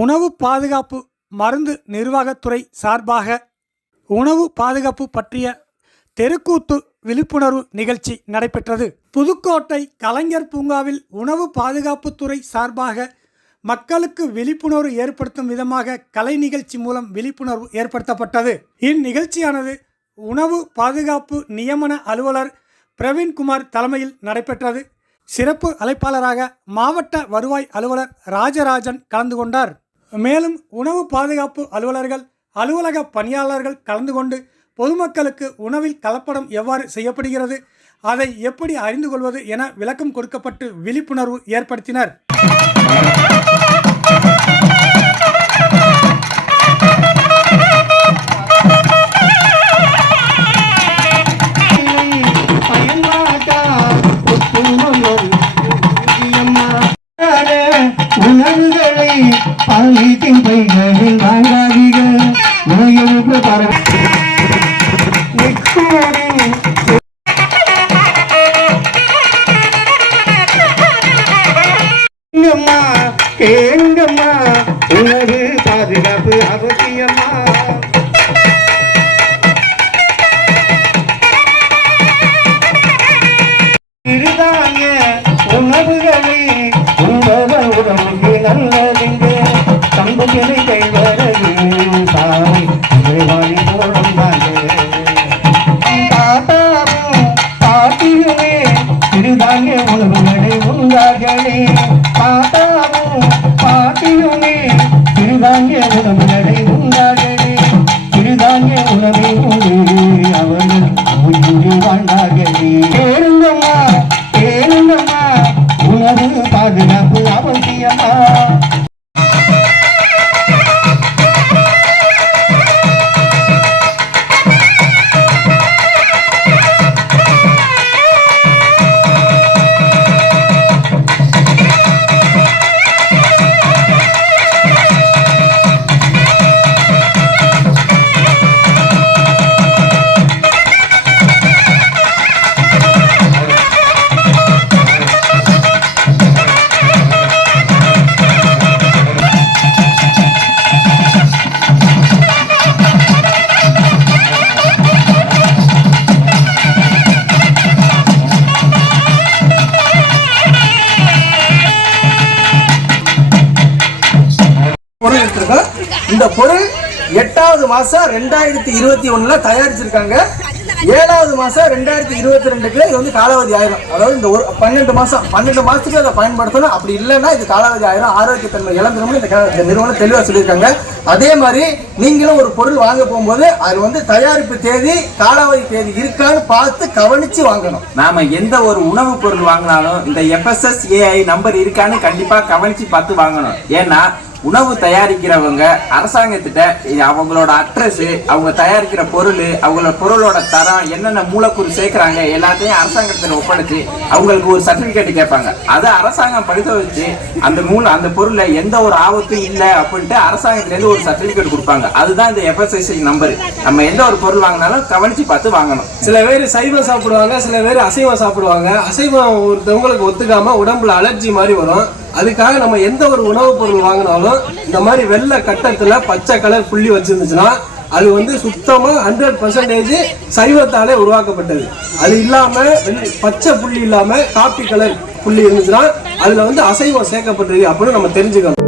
உணவு பாதுகாப்பு மருந்து நிர்வாகத்துறை சார்பாக உணவு பாதுகாப்பு பற்றிய தெருக்கூத்து விழிப்புணர்வு நிகழ்ச்சி நடைபெற்றது. புதுக்கோட்டை கலைஞர் பூங்காவில் உணவு பாதுகாப்புத்துறை சார்பாக மக்களுக்கு விழிப்புணர்வு ஏற்படுத்தும் விதமாக கலை நிகழ்ச்சி மூலம் விழிப்புணர்வு ஏற்படுத்தப்பட்டது. இந்நிகழ்ச்சியானது உணவு பாதுகாப்பு நியமன அலுவலர் பிரவீன்குமார் தலைமையில் நடைபெற்றது. சிறப்பு அழைப்பாளராக மாவட்ட வருவாய் அலுவலர் ராஜராஜன் கலந்து கொண்டார். மேலும் உணவு பாதுகாப்பு அலுவலர்கள் அலுவலக பணியாளர்கள் கலந்து கொண்டு பொதுமக்களுக்கு உணவில் கலப்படம் எவ்வாறு செய்யப்படுகிறது அதை எப்படி அறிந்து கொள்வது என விளக்கம் கொடுக்கப்பட்டு விழிப்புணர்வு ஏற்படுத்தினர். கண்களை பாலித்தின் பைகளில் வாங்காதீர்கள் நோயெழுப்பு பரவ கேளுங்கம்மா கேளுங்கம்மா பாதுகாப்பு அவசியம்மா பாதுகாப்பு இந்த பொருள் எட்டாவது மாதம் ரெண்டாயிரத்தி இருபத்தி ஒன்றில் தயாரிச்சிருக்காங்க. ஏழாவது மாதம் ரெண்டாயிரத்தி இருபத்தி ரெண்டுக்கு இது வந்து காலாவதி ஆயிரும். அதாவது இந்த ஒரு பன்னெண்டு மாதம் பன்னெண்டு மாதத்துக்கு அதை பயன்படுத்தணும். அப்படி இல்லைன்னா இது காலாவதி ஆயிரும். ஆரோக்கியத்தன்மை இழந்துரும்னு இந்த க- நிறுவனம் தெளிவாக சொல்லியிருக்காங்க. அதே மாதிரி நீங்களும் ஒரு பொருள் வாங்க போகும்போது அது வந்து தயாரிப்பு தேதி காலாவதி தேதி இருக்கான்னு பார்த்து கவனித்து வாங்கணும். நாம எந்த ஒரு உணவுப் பொருள் வாங்கினாலும் இந்த எஃப்எஸ்எஸ்ஏஐ நம்பர் இருக்கான்னு கண்டிப்பாக கவனித்து பார்த்து வாங்கணும். ஏன்னா உணவு தயாரிக்கிறவங்க அரசாங்கத்திட்ட அவங்களோட அட்ரஸ் அவங்க தயாரிக்கிற பொருள் அவங்களோட பொருளோட தரம் என்னென்ன மூலக்கூறு சேர்க்குறாங்க எல்லாத்தையும் அரசாங்கத்தில் ஒப்படைச்சு அவங்களுக்கு ஒரு சர்டிஃபிகேட் கேட்பாங்க. அதை அரசாங்கம் படித்த வச்சு அந்த மூல அந்த பொருளை எந்த ஒரு ஆபத்தும் இல்லை அப்படின்ட்டு அரசாங்கத்திலேருந்து ஒரு சர்டிஃபிகேட் கொடுப்பாங்க. அதுதான் இந்த எஃப்எஸ்எஸ்சி நம்பர் நம்ம எந்த ஒரு பொருள் வாங்கினாலும் கவனிச்சு பார்த்து வாங்கணும். சில பேர் சைவம் சாப்பிடுவாங்க சில பேர் அசைவம் சாப்பிடுவாங்க. அசைவம் ஒருத்தவங்களுக்கு ஒத்துக்காம உடம்புல அலர்ஜி மாதிரி வரும். அதுக்காக நம்ம எந்த ஒரு உணவுப் பொருள் வாங்கினாலும் இந்த மாதிரி வெள்ளை கட்டத்துல பச்சை கலர் புள்ளி வச்சிருந்துச்சுன்னா அது வந்து சுத்தமா ஹண்ட்ரட் பர்சன்டேஜ் சைவத்தாலே உருவாக்கப்பட்டது. அது இல்லாம பச்சை புள்ளி இல்லாம காப்பி கலர் புள்ளி இருந்துச்சுன்னா அதுல வந்து அசைவம் சேர்க்கப்பட்டது அப்படின்னு நம்ம தெரிஞ்சுக்கணும்.